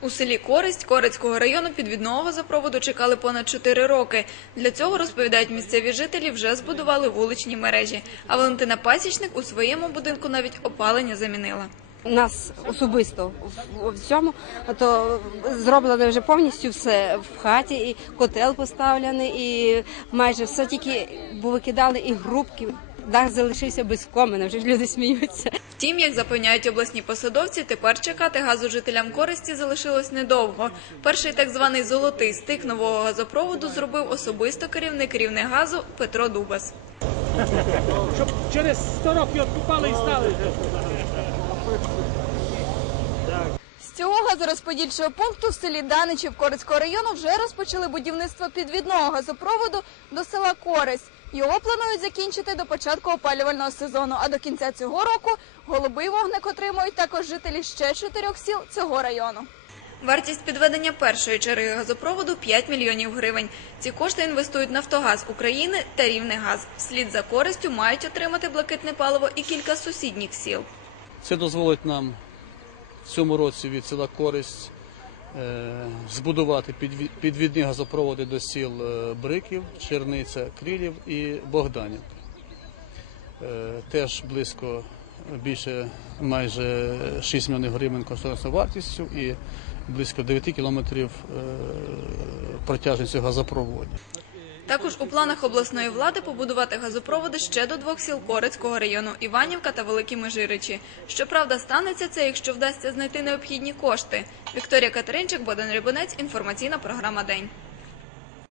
У селі Користь Корицького району підвідного газопроводу чекали понад 4 роки. Для цього, розповідають місцеві жителі, вже збудували вуличні мережі. А Валентина Пасічник у своєму будинку навіть опалення замінила. У нас особисто в- в цьому, то зроблено вже повністю все в хаті, і котел поставлений, і майже все тільки викидали і грубки. Дах залишився без комина, вже ж люди сміються. Втім, як запевняють обласні посадовці, тепер чекати газу жителям користі залишилось недовго. Перший так званий золотий стик нового газопроводу зробив особисто керівник Рівнегазу Петро Дубас. щоб через 100 років відкупали і стали. З цього газорозподільчого пункту в селі Даничів Корицького району вже розпочали будівництво підвідного газопроводу до села Користь. Його планують закінчити до початку опалювального сезону. А до кінця цього року голубий вогник отримують також жителі ще чотирьох сіл цього району. Вартість підведення першої черги газопроводу 5 мільйонів гривень. Ці кошти інвестують Нафтогаз України та Рівнегаз. Вслід за користю мають отримати блакитне паливо і кілька сусідніх сіл. Це дозволить нам в цьому році від села Користь збудувати підві- підвідні газопроводи до сіл е, Бриків, Черниця, Крилів і Богданівка. Е, Теж близько більше майже 6 мільйонів гривень конструкційною вартістю і близько 9 кілометрів протяжністю газопроводу. Також у планах обласної влади побудувати газопроводи ще до двох сіл Корицького району Іванівка та Великі Межиричі. Щоправда, станеться це, якщо вдасться знайти необхідні кошти. Вікторія Катеринчик, Богдан Рибунець, інформаційна програма День.